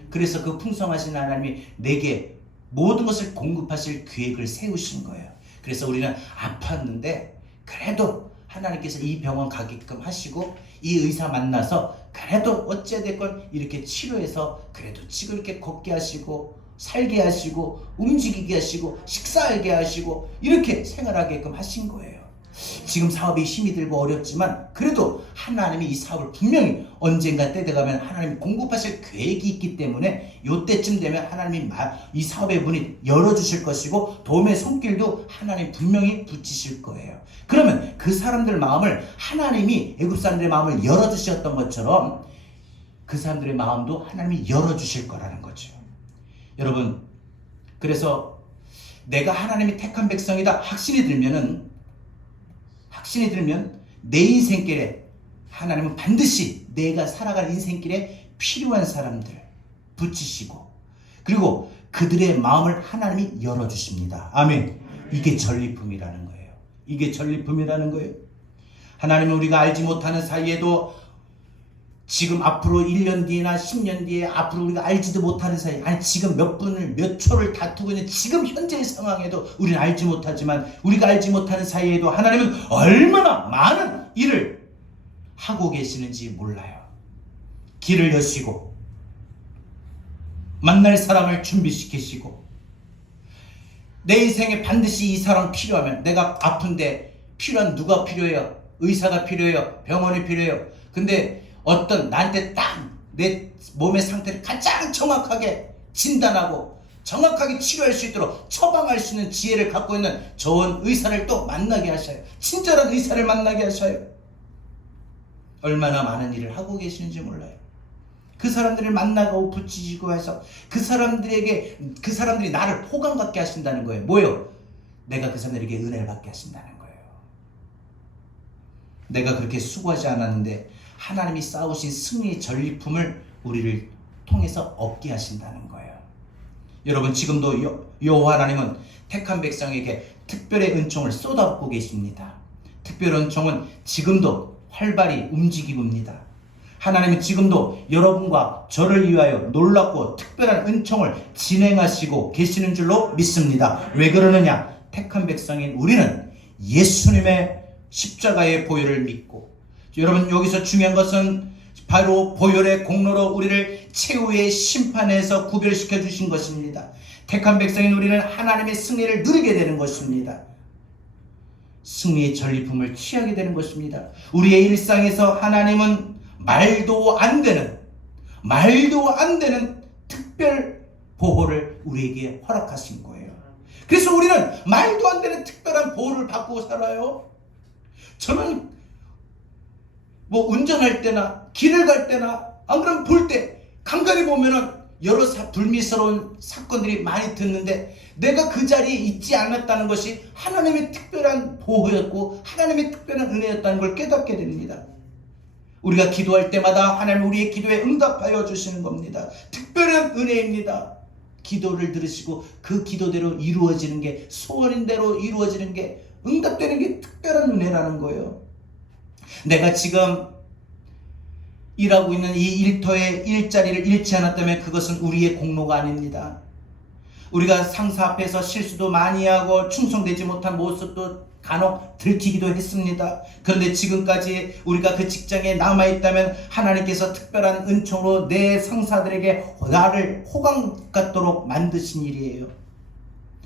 그래서 그 풍성하신 하나님이 내게 모든 것을 공급하실 계획을 세우신 거예요. 그래서 우리는 아팠는데 그래도 하나님께서 이 병원 가게끔 하시고 이 의사 만나서 그래도 어찌됐건 이렇게 치료해서 그래도 지금 이렇게 걷게 하시고 살게 하시고 움직이게 하시고 식사하게 하시고 이렇게 생활하게끔 하신 거예요. 지금 사업이 힘이 들고 어렵지만 그래도 하나님이 이 사업을 분명히 언젠가 때 돼가면 하나님이 공급하실 계획이 있기 때문에 이때쯤 되면 하나님이 이 사업의 문이 열어주실 것이고 도움의 손길도 하나님 분명히 붙이실 거예요. 그러면 그 사람들 마음을 하나님이 애굽 사람들의 마음을 열어주셨던 것처럼 그 사람들의 마음도 하나님이 열어주실 거라는 거죠. 여러분, 그래서 내가 하나님이 택한 백성이다 확신이 들면 내 인생길에 하나님은 반드시 내가 살아갈 인생길에 필요한 사람들 붙이시고 그리고 그들의 마음을 하나님이 열어주십니다. 아멘. 이게 전리품이라는 거예요. 이게 전리품이라는 거예요. 하나님은 우리가 알지 못하는 사이에도 지금 앞으로 1년 뒤나 10년 뒤에 앞으로 우리가 알지도 못하는 사이, 아니 지금 몇 분을 몇 초를 다투고 있는 지금 현재의 상황에도 우리는 알지 못하지만 우리가 알지 못하는 사이에도 하나님은 얼마나 많은 일을 하고 계시는지 몰라요. 길을 여시고 만날 사람을 준비시키시고 내 인생에 반드시 이 사람 필요하면, 내가 아픈데 필요한 누가 필요해요? 의사가 필요해요. 병원이 필요해요. 근데 어떤 나한테 딱 내 몸의 상태를 가장 정확하게 진단하고 정확하게 치료할 수 있도록 처방할 수 있는 지혜를 갖고 있는 좋은 의사를 또 만나게 하셔요. 친절한 의사를 만나게 하셔요. 얼마나 많은 일을 하고 계시는지 몰라요. 그 사람들을 만나고 붙이시고 해서 그 사람들이 나를 호감 갖게 하신다는 거예요. 뭐예요? 내가 그 사람들에게 은혜를 받게 하신다는 거예요. 내가 그렇게 수고하지 않았는데 하나님이 쌓으신 승리의 전리품을 우리를 통해서 얻게 하신다는 거예요. 여러분, 지금도 여호와 하나님은 택한 백성에게 특별의 은총을 쏟아붓고 계십니다. 특별한 은총은 지금도 활발히 움직입니다. 하나님은 지금도 여러분과 저를 위하여 놀랍고 특별한 은총을 진행하시고 계시는 줄로 믿습니다. 왜 그러느냐? 택한 백성인 우리는 예수님의 십자가의 보혈을 믿고, 여러분 여기서 중요한 것은 바로 보혈의 공로로 우리를 최후의 심판에서 구별시켜 주신 것입니다. 택한 백성인 우리는 하나님의 승리를 누리게 되는 것입니다. 승리의 전리품을 취하게 되는 것입니다. 우리의 일상에서 하나님은 말도 안 되는 특별 보호를 우리에게 허락하신 거예요. 그래서 우리는 말도 안 되는 특별한 보호를 받고 살아요. 저는 운전할 때나 길을 갈 때나 안 그러면 볼 때 간간히 보면은 여러 불미스러운 사건들이 많이 듣는데 내가 그 자리에 있지 않았다는 것이 하나님의 특별한 보호였고 하나님의 특별한 은혜였다는 걸 깨닫게 됩니다. 우리가 기도할 때마다 하나님 우리의 기도에 응답하여 주시는 겁니다. 특별한 은혜입니다. 기도를 들으시고 그 기도대로 이루어지는 게, 소원인 대로 이루어지는 게, 응답되는 게 특별한 은혜라는 거예요. 내가 지금 일하고 있는 이 일터의 일자리를 잃지 않았다면 그것은 우리의 공로가 아닙니다. 우리가 상사 앞에서 실수도 많이 하고 충성되지 못한 모습도 간혹 들키기도 했습니다. 그런데 지금까지 우리가 그 직장에 남아있다면 하나님께서 특별한 은총으로 내 상사들에게 나를 호강 같도록 만드신 일이에요.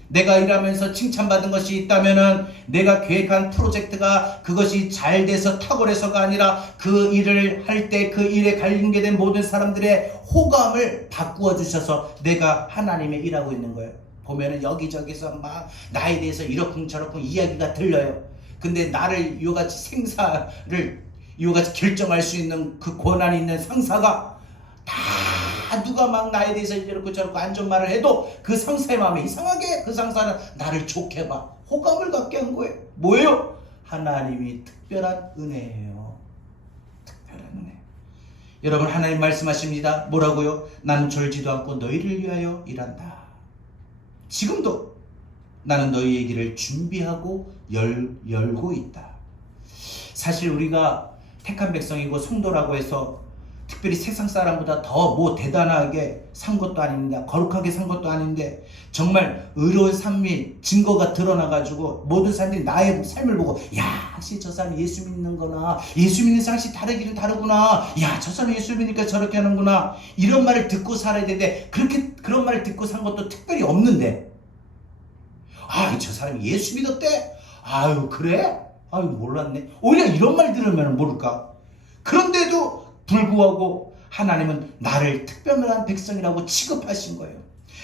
내가 일하면서 칭찬받은 것이 있다면 내가 계획한 프로젝트가 그것이 잘 돼서 탁월해서가 아니라 그 일을 할 때 그 일에 관련된 모든 사람들의 호감을 바꾸어 주셔서 내가 하나님의 일하고 있는 거예요. 보면은 여기저기서 막 나에 대해서 이러쿵저러쿵 이야기가 들려요. 근데 나를 이같이 생사를 이같이 결정할 수 있는 그 권한이 있는 상사가 다 누가 막 나에 대해서 이렇고 저렇고 안 좋은 말을 해도 그 상사의 마음에 이상하게 그 상사는 나를 좋게 봐. 호감을 갖게 한 거예요. 뭐예요? 하나님이 특별한 은혜예요. 특별한 은혜. 여러분, 하나님 말씀하십니다. 뭐라고요? 나는 졸지도 않고 너희를 위하여 일한다. 지금도 나는 너희의 길을 준비하고 열고 있다. 사실 우리가 택한 백성이고 성도라고 해서 특별히 세상 사람보다 더 뭐 대단하게 산 것도 아닙니다. 거룩하게 산 것도 아닌데 정말 의로운 삶이 증거가 드러나가지고 모든 사람들이 나의 삶을 보고 야, 확실히 저 사람이 예수 믿는구나, 예수 믿는 사람이 다르기는 다르구나, 야, 저 사람이 예수 믿으니까 저렇게 하는구나, 이런 말을 듣고 살아야 되는데 그런 말을 듣고 산 것도 특별히 없는데 저 사람이 예수 믿었대? 아유, 그래? 아유, 몰랐네. 오히려 이런 말 들으면 모를까? 그런데도 불구하고 하나님은 나를 특별한 백성이라고 취급하신 거예요.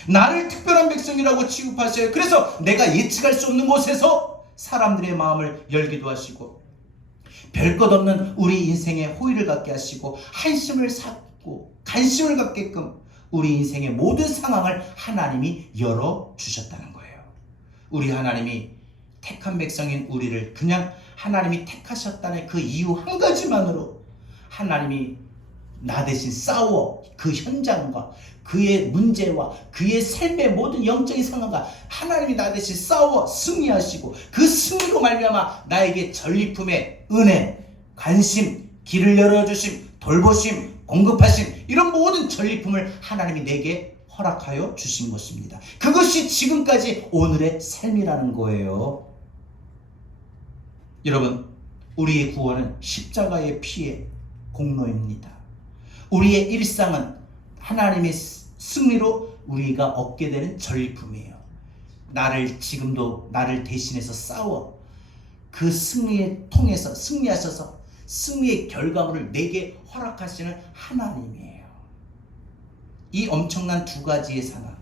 나를 특별한 백성이라고 취급하셔요. 그래서 내가 예측할 수 없는 곳에서 사람들의 마음을 열기도 하시고 별 것 없는 우리 인생에 호의를 갖게 하시고 한심을 샀고 관심을 갖게끔 우리 인생의 모든 상황을 하나님이 열어주셨다는 거예요. 우리 하나님이 택한 백성인 우리를 그냥 하나님이 택하셨다는 그 이유 한 가지만으로 하나님이 나 대신 싸워 그 현장과 그의 문제와 그의 삶의 모든 영적인 상황과 하나님이 나 대신 싸워 승리하시고 그 승리로 말미암아 나에게 전리품의 은혜, 관심, 길을 열어주심, 돌보심, 공급하심, 이런 모든 전리품을 하나님이 내게 허락하여 주신 것입니다. 그것이 지금까지 오늘의 삶이라는 거예요. 여러분, 우리의 구원은 십자가의 피의 공로입니다. 우리의 일상은 하나님의 승리로 우리가 얻게 되는 전리품이에요. 지금도 나를 대신해서 싸워 그 승리를 통해서 승리하셔서 승리의 결과물을 내게 허락하시는 하나님이에요. 이 엄청난 두 가지의 상황,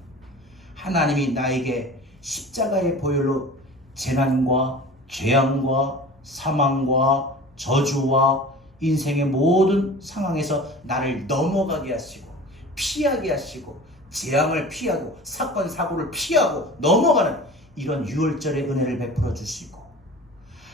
하나님이 나에게 십자가의 보혈로 재난과 재앙과 사망과 저주와 인생의 모든 상황에서 나를 넘어가게 하시고 피하게 하시고 재앙을 피하고 사건 사고를 피하고 넘어가는 이런 유월절의 은혜를 베풀어 주시고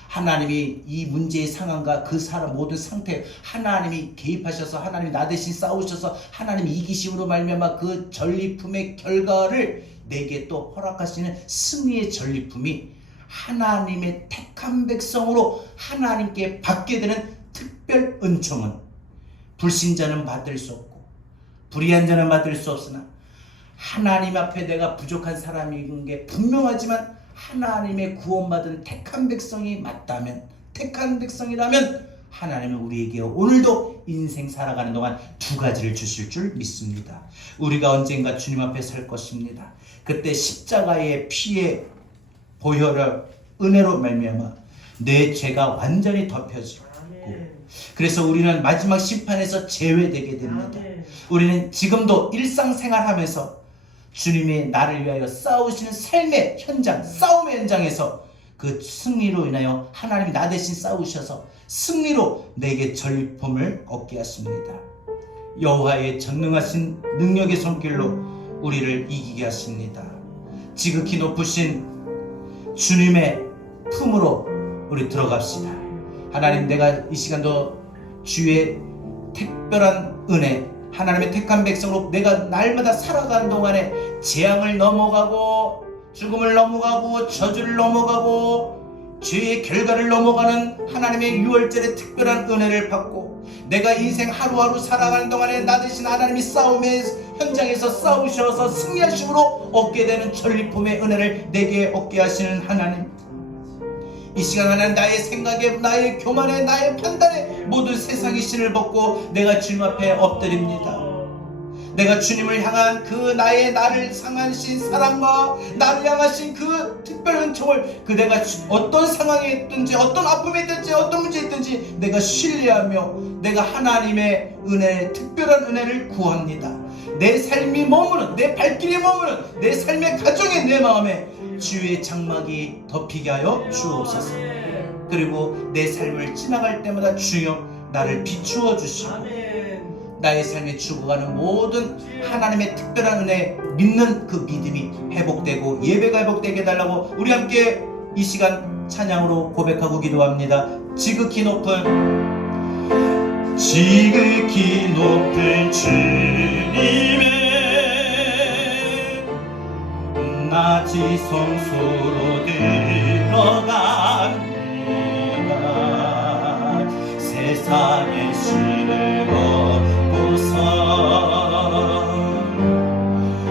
하나님이 이 문제의 상황과 그 사람 모든 상태에 하나님이 개입하셔서 하나님이 나 대신 싸우셔서 하나님이 이기심으로 말미암아 그 전리품의 결과를 내게 또 허락하시는 승리의 전리품이 하나님의 택한 백성으로 하나님께 받게 되는 특별 은총은 불신자는 받을 수 없고 불의한 자는 받을 수 없으나 하나님 앞에 내가 부족한 사람인 게 분명하지만 하나님의 구원받은 택한 백성이 맞다면, 택한 백성이라면 하나님은 우리에게 오늘도 인생 살아가는 동안 두 가지를 주실 줄 믿습니다. 우리가 언젠가 주님 앞에 설 것입니다. 그때 십자가의 피의 보혈을 은혜로 말미암아 내 죄가 완전히 덮여지고 그래서 우리는 마지막 심판에서 제외되게 됩니다. 우리는 지금도 일상생활하면서 주님의 나를 위하여 싸우시는 삶의 현장, 싸움의 현장에서 그 승리로 인하여 하나님이 나 대신 싸우셔서 승리로 내게 전리품을 얻게 하십니다. 여호와의 전능하신 능력의 손길로 우리를 이기게 하십니다. 지극히 높으신 주님의 품으로 우리 들어갑시다. 하나님, 내가 이 시간도 주의 특별한 은혜, 하나님의 택한 백성으로 내가 날마다 살아가는 동안에 재앙을 넘어가고 죽음을 넘어가고 저주를 넘어가고 죄의 결과를 넘어가는 하나님의 유월절의 특별한 은혜를 받고 내가 인생 하루하루 살아가는 동안에 나 대신 하나님이 싸움의 현장에서 싸우셔서 승리하심으로 얻게 되는 전리품의 은혜를 내게 얻게 하시는 하나님, 이 시간 하나님, 나의 생각에, 나의 교만에, 나의 판단에 모든 세상의 신을 벗고 내가 주님 앞에 엎드립니다. 내가 주님을 향한 그 나를 상하신 사랑과 나를 향하신 그 특별한 은총을 내가 어떤 상황에 있든지 어떤 아픔에 있든지 어떤 문제에 있든지 내가 신뢰하며 내가 하나님의 은혜, 특별한 은혜를 구합니다. 내 삶이 머무는, 내 발길이 머무는 내 삶의 가정에, 내 마음에 주의 장막이 덮이게 하여 주옵소서. 그리고 내 삶을 지나갈 때마다 주여 나를 비추어 주시고 나의 삶에 죽어가는 모든 하나님의 특별한 은혜 믿는 그 믿음이 회복되고 예배가 회복되게 해달라고 우리 함께 이 시간 찬양으로 고백하고 기도합니다. 지극히 높은 주님의 나 지성소로 들어갑니다. 세상의 신을 벗고서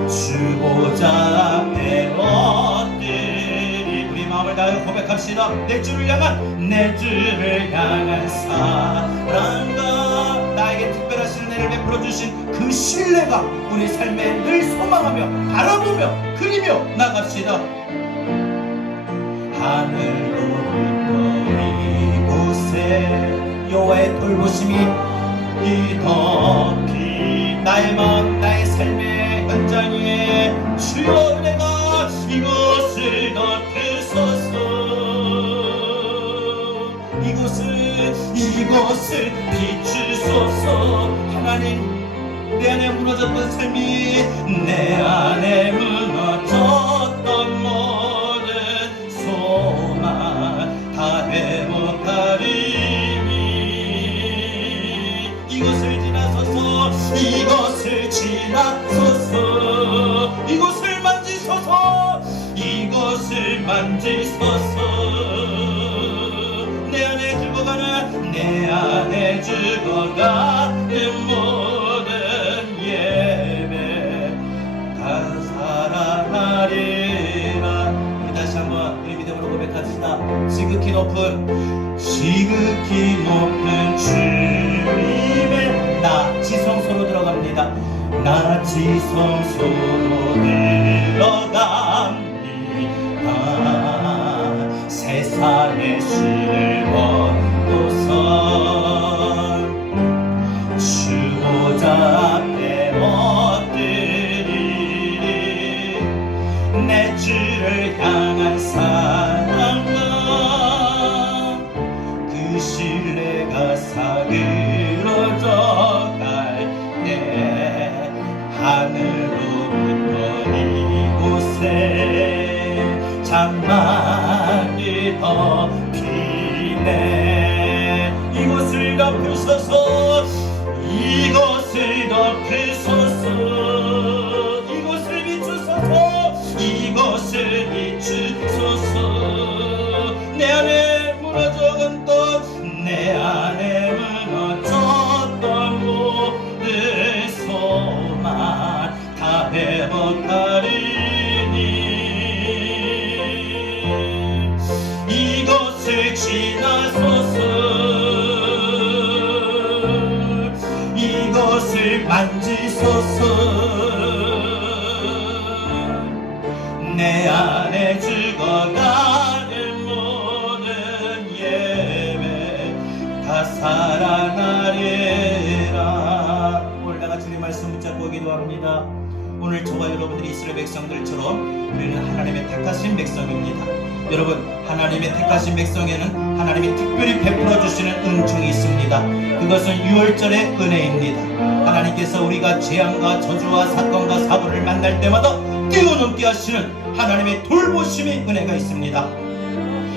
주보좌 앞에 엎드리 우리 마음을 다하여 고백합시다. 내 주를 향한 사랑과 나에게 특별하신 은혜를 베풀어 주신 그 신뢰가 우리 삶에 늘 소망하며 바라보며 그리며 나갑시다. 하늘로부터 이곳에 여호와의 돌보심이 덮이 나의 마음, 나의 삶의 현장 위에 주여 은혜가 이곳을 덮으소서. 이곳을 비추소서. 하나님, 내 안에 무너졌던 삶이, 내 안에 무너졌던 모든 소망 다 회복하리니 이것을 지나소서. 이것을 지나소서. 이곳을 만지소서. 이것을 만지소서. 내 안에 죽어가는 모든 예배 다 살아나리라. 우리 다시 한번 우리 믿음으로 고백합시다. 지극히 높은 주님의 나 지성소로 들어갑니다. 나 지성소로 들어갑니다. 세상의 신을 벗고서 주보좌 앞에 엎드리리. 내 주를 향한 사랑과 그 신뢰가 사그러져 갈 때 하늘로부터 이곳에 장막이 덮이네. 이곳을 덮으소서. 이곳을 덮으소서. 이곳을 비추소서. 이곳을 비추소서. 내 안에 무너졌던 내 안에 무너졌던 모든 소망 다 회복하리니 이것을 지나소서. 이것을 만지소서. 내 안에 죽어가는 모든 예배 다 살아나리라. 오늘 다같이 주님 말씀 붙잡고 기도합니다. 오늘 저와 여러분들이 이스라엘 백성들처럼 우리는 하나님의 택하신 백성입니다. 여러분, 하나님의 택하신 백성에는 하나님이 특별히 베풀어 주시는 은총이 있습니다. 그것은 유월절의 은혜입니다. 하나님께서 우리가 재앙과 저주와 사건과 사고를 만날 때마다 뛰어넘게 하시는 하나님의 돌보심의 은혜가 있습니다.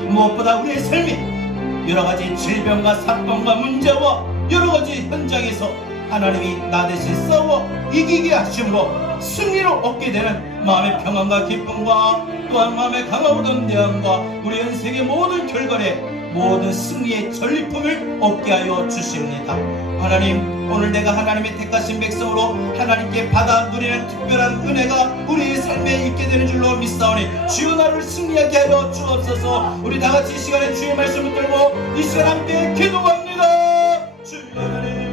무엇보다 우리의 삶이 여러가지 질병과 사건과 문제와 여러가지 현장에서 하나님이 나 대신 싸워 이기게 하심으로 승리를 얻게 되는 마음의 평안과 기쁨과 또한 마음의 강하고 담대함과 우리 인생의 모든 결과에 모든 승리의 전리품을 얻게 하여 주십니다. 하나님, 오늘 내가 하나님의 택하신 백성으로 하나님께 받아 누리는 특별한 은혜가 우리의 삶에 있게 되는 줄로 믿사오니 주여 나를 승리하게 하여 주옵소서. 우리 다같이 이 시간에 주의 말씀을 들고 이 시간 함께 기도합니다. 주여 하나님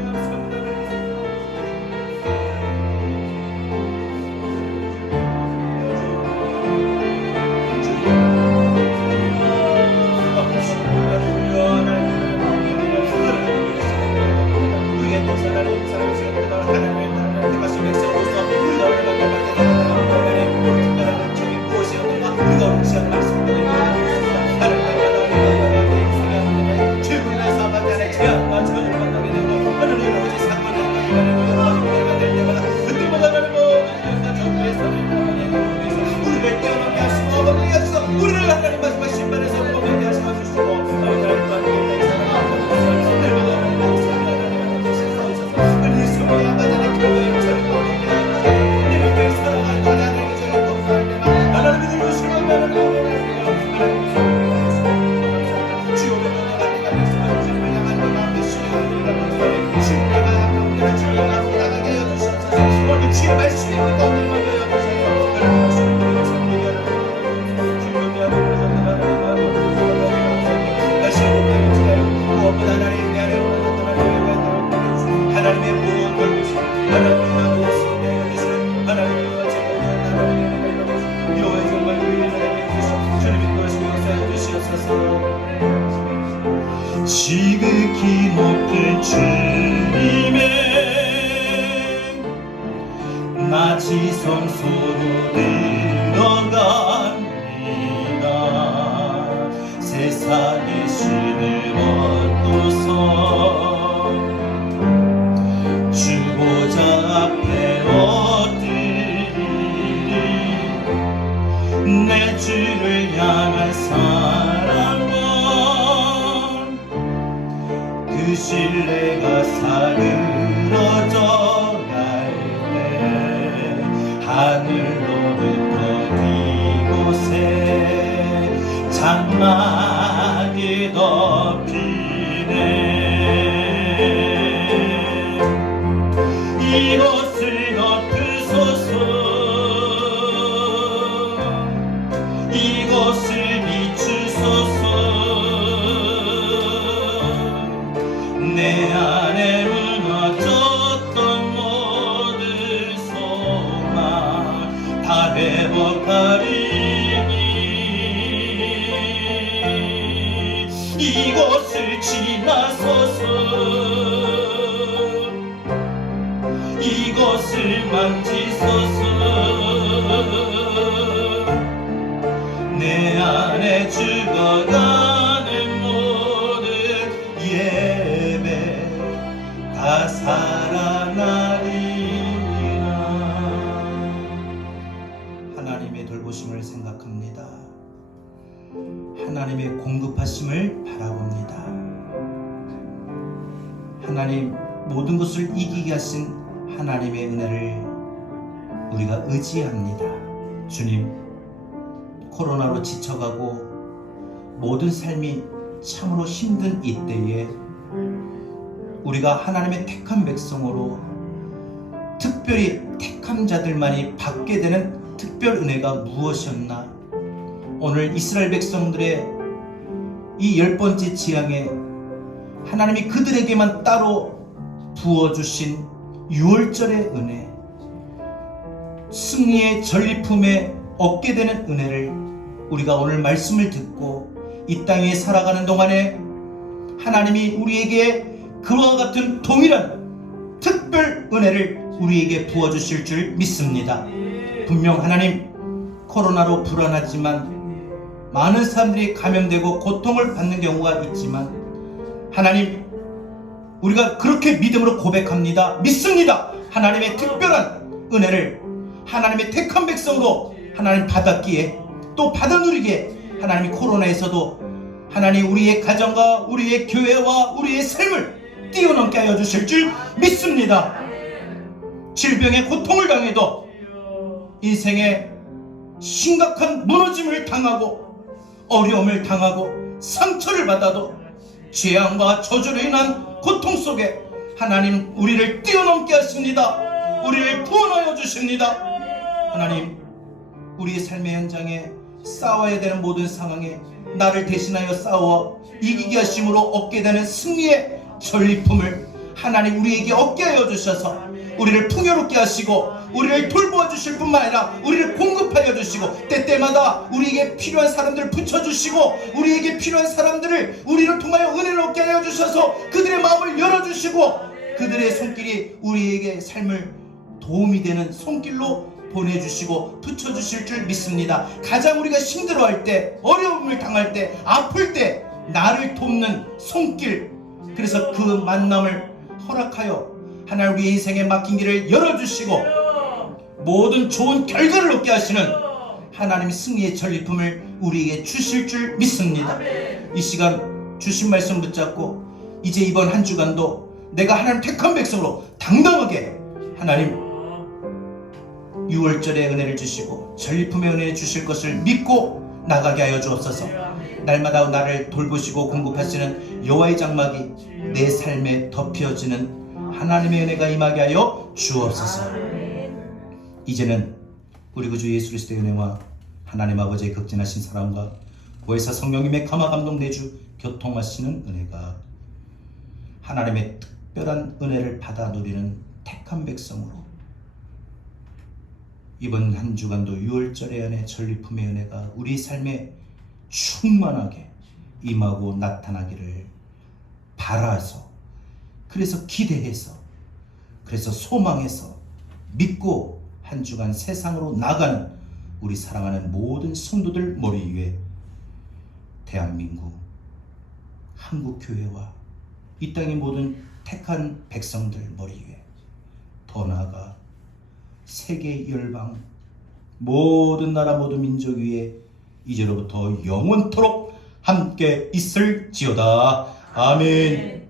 지극히 높은 주님의 나 지성소로 들어갑니다. 세상의 신을 얻고서 주보자 앞에 엎드리리. 내 주를 향한 사랑과 그 신뢰가 사그러져 갈 때 하늘로부터 이곳에 장막이 덮이네. 이것을 덮으소서. 이것을 비추소서. 내 안에 무너졌던 모든 소망 다 회복하리니. 이곳을 지나서서 이곳을 만지소서. 내 안에 죽어가는 모든 예배 다 살아나리라. 하나님의 돌보심을 생각합니다. 하나님의 공급하심을 바라봅니다. 하나님, 모든 것을 이기게 하신 하나님의 은혜를 우리가 의지합니다. 주님, 코로나로 지쳐가고 모든 삶이 참으로 힘든 이때에 우리가 하나님의 택한 백성으로 특별히 택한 자들만이 받게 되는 특별 은혜가 무엇이었나? 오늘 이스라엘 백성들의 이 10번째 재앙에 하나님이 그들에게만 따로 부어주신 유월절의 은혜, 승리의 전리품에 얻게 되는 은혜를 우리가 오늘 말씀을 듣고 이 땅에 살아가는 동안에 하나님이 우리에게 그와 같은 동일한 특별 은혜를 우리에게 부어주실 줄 믿습니다. 분명 하나님, 코로나로 불안하지만 많은 사람들이 감염되고 고통을 받는 경우가 있지만 하나님, 우리가 그렇게 믿음으로 고백합니다. 믿습니다. 하나님의 특별한 은혜를 하나님의 택한 백성으로 하나님 받았기에, 또 받아 누리기에 하나님이 코로나에서도 하나님 우리의 가정과 우리의 교회와 우리의 삶을 뛰어넘게 하여 주실 줄 믿습니다. 질병의 고통을 당해도, 인생의 심각한 무너짐을 당하고 어려움을 당하고 상처를 받아도, 재앙과 저주로 인한 고통 속에 하나님 우리를 뛰어넘게 하십니다. 우리를 구원하여 주십니다. 하나님, 우리의 삶의 현장에 싸워야 되는 모든 상황에 나를 대신하여 싸워 이기게 하심으로 얻게 되는 승리의 전리품을 하나님 우리에게 얻게 하여 주셔서 우리를 풍요롭게 하시고 우리를 돌보아 주실 뿐만 아니라 우리를 공급하여 주시고, 때때마다 우리에게 필요한 사람들을 붙여주시고 우리에게 필요한 사람들을 우리를 통하여 은혜를 얻게 하여 주셔서 그들의 마음을 열어주시고 그들의 손길이 우리에게 삶을 도움이 되는 손길로 보내주시고 붙여주실 줄 믿습니다. 가장 우리가 힘들어할 때, 어려움을 당할 때, 아플 때 나를 돕는 손길, 그래서 그 만남을 허락하여 하나님 우리 인생에 막힌 길을 열어주시고 모든 좋은 결과를 얻게 하시는 하나님의 승리의 전리품을 우리에게 주실 줄 믿습니다. 이 시간 주신 말씀 붙잡고 이제 이번 한 주간도 내가 하나님 택한 백성으로 당당하게 하나님 6월절의 은혜를 주시고 전리품의 은혜를 주실 것을 믿고 나가게 하여 주옵소서. 날마다 나를 돌보시고 공급하시는 여호와의 장막이 내 삶에 덮여지는 하나님의 은혜가 임하게 하여 주옵소서. 이제는 우리 구주 예수 그리스도의 은혜와 하나님 아버지의 극진하신 사랑과 고해사 성령님의 감화 감동 내주 교통하시는 은혜가 하나님의 특별한 은혜를 받아 누리는 택한 백성으로 이번 한 주간도 6월절의 은혜, 전리품의 은혜가 우리 삶에 충만하게 임하고 나타나기를 바라서, 그래서 기대해서, 그래서 소망해서 믿고 한 주간 세상으로 나가는 우리 사랑하는 모든 성도들 머리 위에 대한민국, 한국교회와 이 땅의 모든 택한 백성들 머리 위에, 더 나아가 세계 열방 모든 나라 모든 민족 위에 이제로부터 영원토록 함께 있을지어다. 아멘.